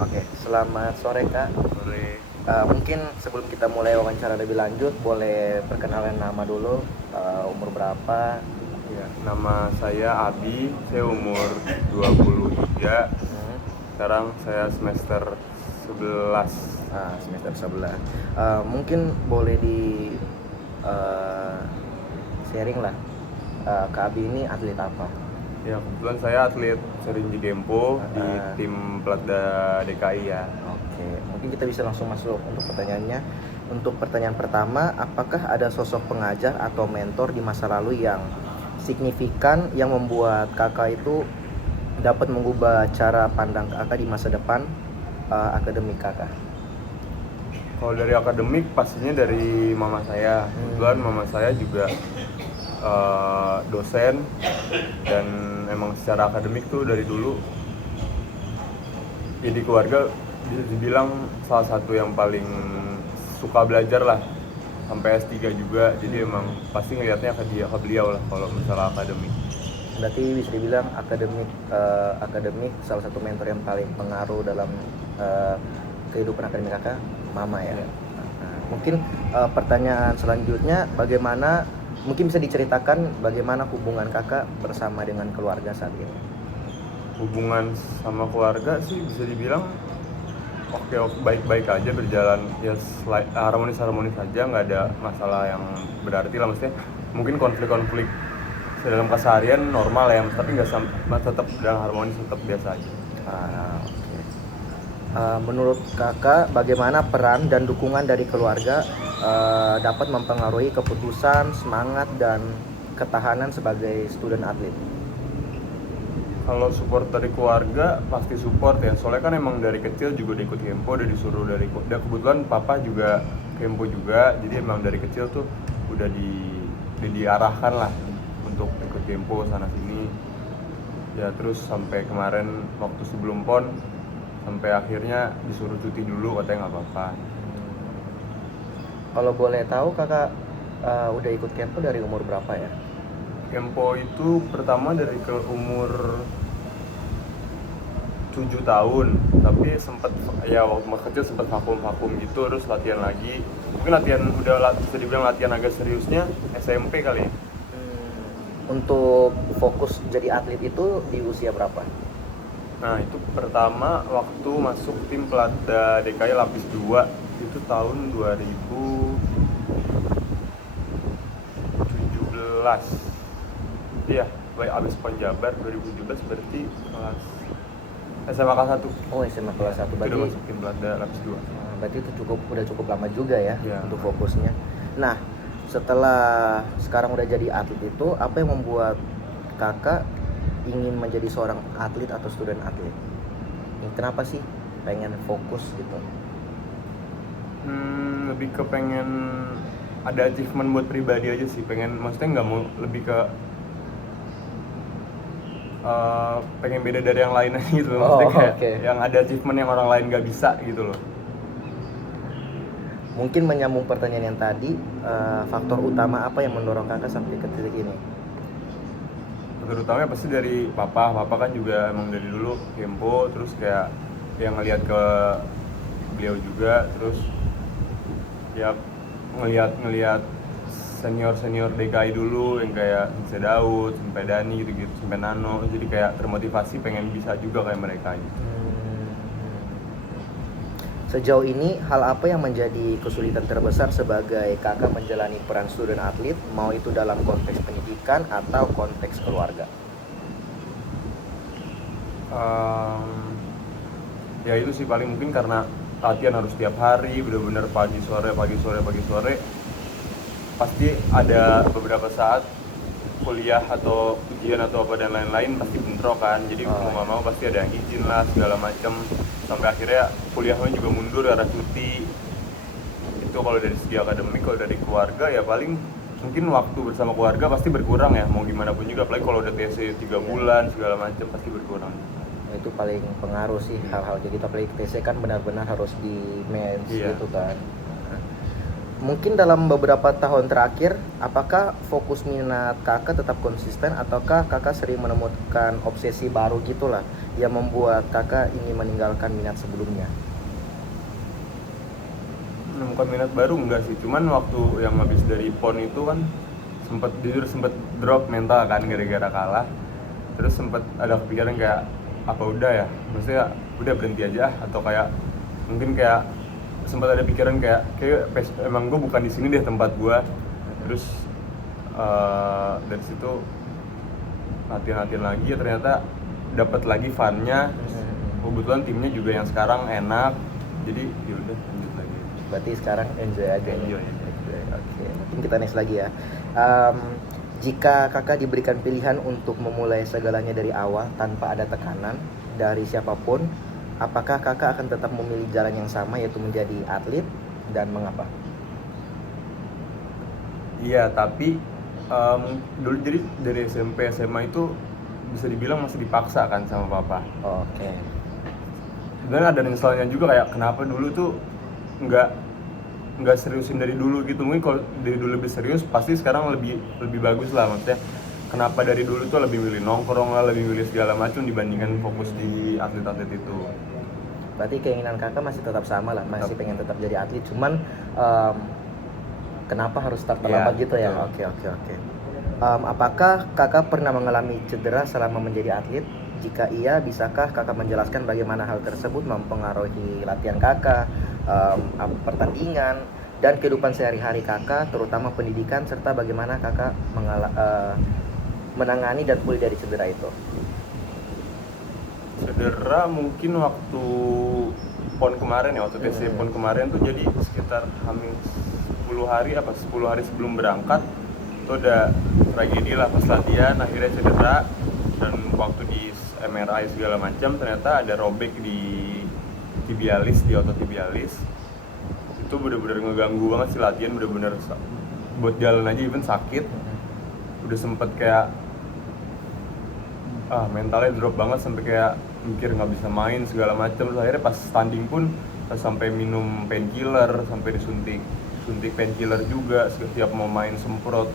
Oke, selamat sore Kak. Sore. Mungkin sebelum kita mulai wawancara lebih lanjut, boleh perkenalan nama dulu, umur berapa? Ya, nama saya Abi, saya umur 23. Hmm, Sekarang saya semester 11. semester 11. Mungkin boleh di eh, sharing lah, Kak Abi ini atlet apa? Ya, kebetulan saya atlet Serinji Gempo di Eh, tim Platda DKI ya. oke, mungkin kita bisa langsung masuk untuk pertanyaannya. Untuk pertanyaan pertama, apakah ada sosok pengajar atau mentor di masa lalu yang signifikan yang membuat kakak itu dapat mengubah cara pandang kakak di masa depan akademik kakak? Kalau dari akademik pastinya dari mama saya. Kebetulan mama saya juga dosen, dan emang secara akademik tuh dari dulu ya di keluarga bisa dibilang salah satu yang paling suka belajar lah, sampai S3 juga. Jadi emang pasti ngelihatnya ke beliau lah kalau misalnya akademik. Berarti bisa dibilang akademik salah satu mentor yang paling pengaruh dalam eh, kehidupan akademik kakak, mama ya. Ya. Mungkin pertanyaan selanjutnya, bagaimana mungkin bisa diceritakan bagaimana hubungan kakak bersama dengan keluarga saat ini? Hubungan sama keluarga sih bisa dibilang oke, baik-baik aja, berjalan ya, harmonis aja, nggak ada masalah yang berarti lah. Maksudnya mungkin konflik-konflik dalam keseharian normal ya, tapi nggak tetap dalam harmonis, tetap biasa aja. Oke. Menurut kakak, bagaimana peran dan dukungan dari keluarga dapat mempengaruhi keputusan, semangat, dan ketahanan sebagai student atlet? Kalau support dari keluarga pasti support ya, soalnya kan emang dari kecil juga udah ikut Kempo, udah disuruh dan kebetulan papa juga Kempo juga, jadi emang dari kecil tuh udah diarahkan lah untuk ikut Kempo sana sini ya. Terus sampai kemarin waktu sebelum PON, sampai akhirnya disuruh cuti dulu, katanya nggak apa-apa. Kalau boleh tahu kakak udah ikut camp dari umur berapa ya? Kempo itu pertama dari ke umur 7 tahun, tapi sempet ya waktu masih kecil sempet vakum gitu, terus latihan lagi. Mungkin latihan udah bisa dibilang latihan agak seriusnya SMP kali ya. Untuk fokus jadi atlet itu di usia berapa? Nah, itu pertama waktu masuk tim Platda DKI lapis 2 itu tahun 2017. Iya, baik abis Penjabar 2017, berarti kelas SMA kelas 1. Oh, SMA kelas 1 Itu berarti. udah masuk tim Platda lapis 2. Berarti itu udah cukup lama juga ya, Ya. untuk fokusnya. Nah, setelah sekarang udah jadi atlet itu, apa yang membuat kakak ingin menjadi seorang atlet atau student atlet? Kenapa sih pengen fokus gitu? Lebih ke pengen ada achievement buat pribadi aja sih, pengen, maksudnya nggak mau, lebih ke pengen beda dari yang lain aja gitu loh. Maksudnya kayak Oke. yang ada achievement yang orang lain nggak bisa gitu loh. Mungkin menyambung pertanyaan yang tadi, faktor utama apa yang mendorong kakak sampai ke titik ini? Terutamanya pasti dari papa kan juga emang dari dulu Kempo, terus kayak yang ngelihat ke beliau juga, terus ya ngelihat senior DKI dulu yang kayak Bisa Daud, sampai Dani gitu-gitu, sampai Nano, jadi kayak termotivasi pengen bisa juga kayak mereka gitu. Sejauh ini, hal apa yang menjadi kesulitan terbesar sebagai kakak menjalani peran student atlet, mau itu dalam konteks pendidikan atau konteks keluarga? Ya itu sih paling mungkin karena latihan harus tiap hari, bener-bener pagi sore, pasti ada beberapa saat kuliah atau ujian atau apa dan lain-lain pasti bentrok kan, jadi mau nggak mau pasti ada yang izin lah segala macem, sampai akhirnya kuliahnya juga mundur karena cuti. Itu kalau dari segi akademik. Kalau dari keluarga ya paling mungkin waktu bersama keluarga pasti berkurang ya, mau gimana pun juga, apalagi kalau udah TC 3 bulan segala macem pasti berkurang. Itu paling pengaruh sih, hal-hal kayak gitu, apalagi TC kan benar-benar harus di mens Iya. gitu kan. Mungkin dalam beberapa tahun terakhir, apakah fokus minat kakak tetap konsisten ataukah kakak sering menemukan obsesi baru gitulah yang membuat kakak ingin meninggalkan minat sebelumnya? Menemukan minat baru enggak sih, cuman waktu yang habis dari PON itu kan sempet drop mental kan gara-gara kalah. Terus sempet ada kepikiran kayak apa udah ya, maksudnya udah berhenti aja atau kayak mungkin kayak sempat ada pikiran emang gue bukan di sini deh tempat gue. Terus dari situ latihan lagi ya ternyata dapat lagi funnya. Kebetulan timnya juga yang sekarang enak, jadi yaudah lanjut lagi. Berarti sekarang enjoy aja. Enjoy. Oke, mungkin kita next lagi ya. Em, Jika kakak diberikan pilihan untuk memulai segalanya dari awal tanpa ada tekanan dari siapapun, apakah kakak akan tetap memilih jalan yang sama yaitu menjadi atlet dan mengapa? Iya, tapi dulu jadi dari SMP SMA itu bisa dibilang masih dipaksa kan sama papa. Oke. Dan ada nyeselnya juga kayak kenapa dulu tuh nggak seriusin dari dulu gitu. Mungkin kalau dari dulu lebih serius pasti sekarang lebih bagus lah, maksudnya kenapa dari dulu tuh lebih milih nongkrong lah, lebih milih segala macam dibandingkan fokus di atlet-atlet itu. Berarti keinginan kakak masih tetap sama lah, masih pengen tetap jadi atlet, cuman em, kenapa harus start terlambat gitu ya? Betul. Oke. Apakah kakak pernah mengalami cedera selama menjadi atlet? Jika iya, bisakah kakak menjelaskan bagaimana hal tersebut mempengaruhi latihan kakak, pertandingan, dan kehidupan sehari-hari kakak, terutama pendidikan, serta bagaimana kakak menangani dan pulih dari cedera itu? Cedera mungkin waktu PON kemarin ya, waktu TC PON kemarin tuh jadi sekitar hampir 10 hari sebelum berangkat itu ada tragedi lah pas latihan, akhirnya cedera. Dan waktu di MRI segala macam ternyata ada robek di tibialis, di otot tibialis. Itu bener-bener ngeganggu banget sih latihan, bener-bener buat jalan aja even sakit. Udah sempet kayak mentalnya drop banget sampai kayak mikir nggak bisa main segala macam. Terus akhirnya pas tanding pun sampai minum painkiller, sampai disuntik painkiller juga setiap mau main, semprot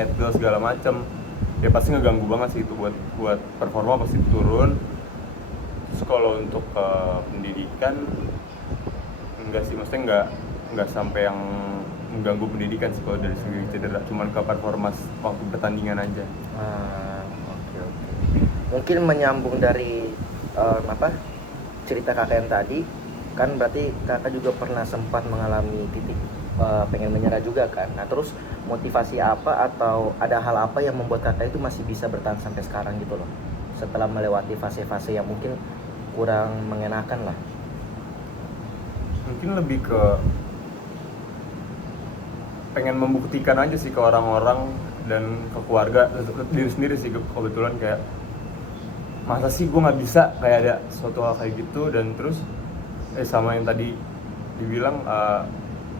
Advil segala macam. Ya pasti ngeganggu banget sih itu, buat performa pasti turun. Terus kalau untuk pendidikan enggak sih, maksudnya enggak sampai yang mengganggu pendidikan sih kalau dari segi cedera, cuman ke performa waktu pertandingan aja. Oke. Mungkin menyambung dari cerita kakak yang tadi, kan berarti kakak juga pernah sempat mengalami titik pengen menyerah juga kan. Nah terus motivasi apa atau ada hal apa yang membuat kakak itu masih bisa bertahan sampai sekarang gitu loh, setelah melewati fase-fase yang mungkin kurang mengenakan lah? Mungkin lebih ke pengen membuktikan aja sih ke orang-orang dan ke keluarga, ke diri sendiri sih. Kebetulan kayak masa sih gue nggak bisa kayak ada suatu hal kayak gitu. Dan terus sama yang tadi dibilang,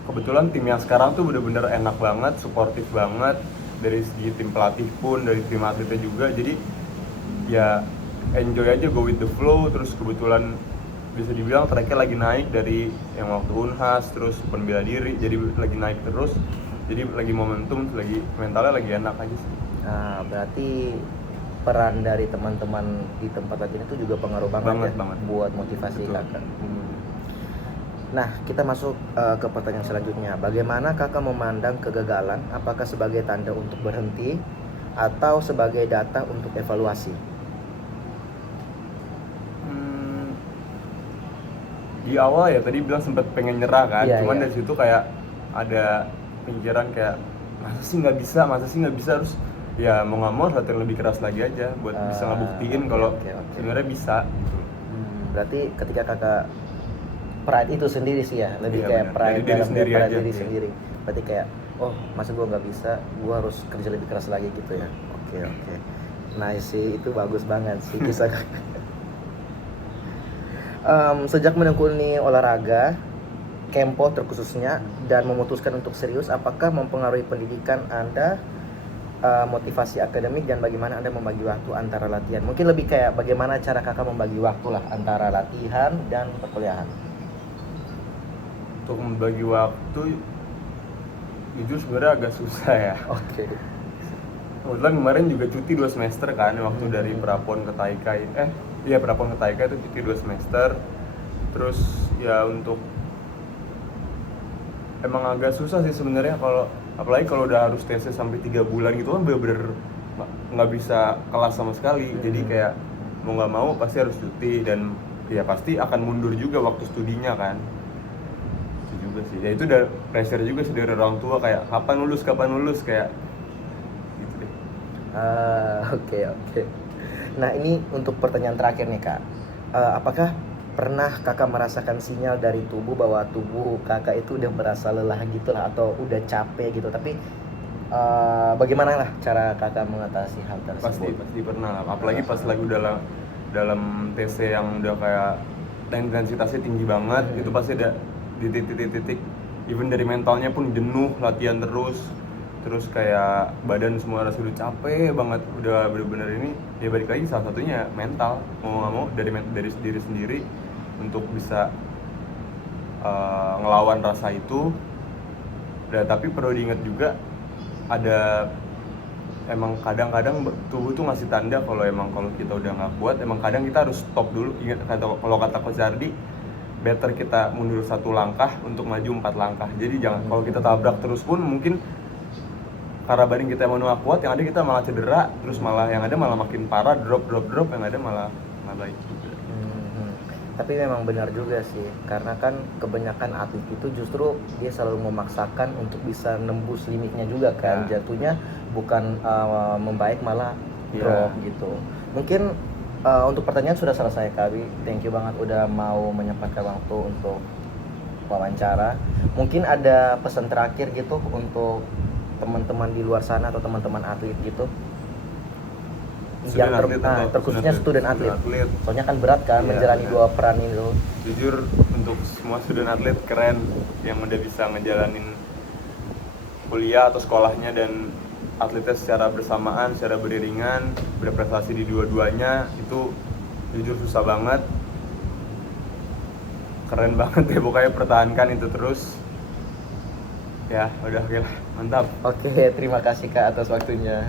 kebetulan tim yang sekarang tuh bener-bener enak banget, suportif banget dari segi tim pelatih pun, dari tim atletnya juga. Jadi ya enjoy aja, go with the flow. Terus kebetulan bisa dibilang tracknya lagi naik dari yang waktu Unhas, terus Pon Bela Diri, jadi lagi naik terus. Jadi lagi momentum, lagi mentalnya lagi enak aja sih. Nah berarti peran dari teman-teman di tempat latihan itu juga pengaruh banget buat motivasi. Betul. Kakak. Nah, kita masuk ke pertanyaan selanjutnya. Bagaimana kakak memandang kegagalan? Apakah sebagai tanda untuk berhenti atau sebagai data untuk evaluasi? Di awal ya tadi bilang sempat pengen nyerah kan, cuman Iya. dari situ kayak ada pikiran kayak masa sih nggak bisa, harus ya mau nggak mau latihan lebih keras lagi aja buat bisa ngebuktiin kalau sebenarnya bisa. Berarti ketika kakak pride itu sendiri sih ya, lebih Iya, kayak bener. pride Dari dalam diri daripada aja, diri iya. sendiri. Berarti kayak oh masa gue nggak bisa, gue harus kerja lebih keras lagi gitu ya. Oke. Nice sih, itu bagus banget sih kisah kakak. Sejak menekuni olahraga Kempo terkhususnya dan memutuskan untuk serius, apakah mempengaruhi pendidikan Anda, motivasi akademik, dan bagaimana Anda membagi waktu antara latihan? Mungkin lebih kayak bagaimana cara kakak membagi waktu lah antara latihan dan perkuliahan. Untuk membagi waktu jujur sebenarnya agak susah ya. Oke. Kebetulan kemarin juga cuti 2 semester kan, waktu dari Prapon ke Taikai. Iya, Prapon ke Taikai itu cuti 2 semester. Terus ya untuk emang agak susah sih sebenarnya, kalau apalagi kalau udah harus TC sampai 3 bulan gitu kan, bener-bener nggak bisa kelas sama sekali. Jadi kayak mau nggak mau pasti harus cuti, dan ya pasti akan mundur juga waktu studinya kan. Itu juga sih, ya itu udah pressure juga sih dari orang tua, kayak kapan lulus kayak gitu deh. Oke, oke. Nah, ini untuk pertanyaan terakhir nih, Kak. Apakah pernah Kakak merasakan sinyal dari tubuh bahwa tubuh Kakak itu udah merasa lelah gitu lah, atau udah capek gitu, tapi bagaimana lah cara Kakak mengatasi hal tersebut? Pasti pernah lah, apalagi pas lagi dalam TC yang udah kayak intensitasnya tinggi banget. Itu pasti ada di titik-titik, even dari mentalnya pun jenuh, latihan terus kayak badan semua rasa udah capek banget, udah bener-bener ini. Ya balik lagi, salah satunya mental, mau nggak mau dari diri sendiri untuk bisa ngelawan rasa itu. Dan tapi perlu diingat juga, ada emang kadang-kadang tubuh tuh ngasih tanda kalau kita udah nggak kuat. Emang kadang kita harus stop dulu. Ingat, kalau kata Coach Ardi, better kita mundur 1 langkah untuk maju 4 langkah. Jadi jangan, kalau kita tabrak terus pun mungkin karena badan kita mau nggak kuat, yang ada kita malah cedera, terus malah yang ada malah makin parah, drop, yang ada malah baik juga. Tapi memang benar juga sih, karena kan kebanyakan atlet itu justru dia selalu memaksakan untuk bisa nembus limitnya juga kan. Jatuhnya bukan membaik, malah drop gitu. Mungkin untuk pertanyaan sudah selesai, Kawi. Thank you banget udah mau menyempatkan waktu untuk wawancara. Mungkin ada pesan terakhir gitu untuk teman-teman di luar sana atau teman-teman atlet gitu, yang terkhususnya student atlet. Soalnya kan berat kan menjalani dua peran itu. Jujur, untuk semua student atlet keren yang udah bisa ngejalanin kuliah atau sekolahnya dan atletnya secara bersamaan, secara beriringan, berprestasi di dua-duanya. Itu jujur susah banget, keren banget ya, pokoknya pertahankan itu terus ya. Udah, oke lah, mantap. Oke, terima kasih Kak atas waktunya.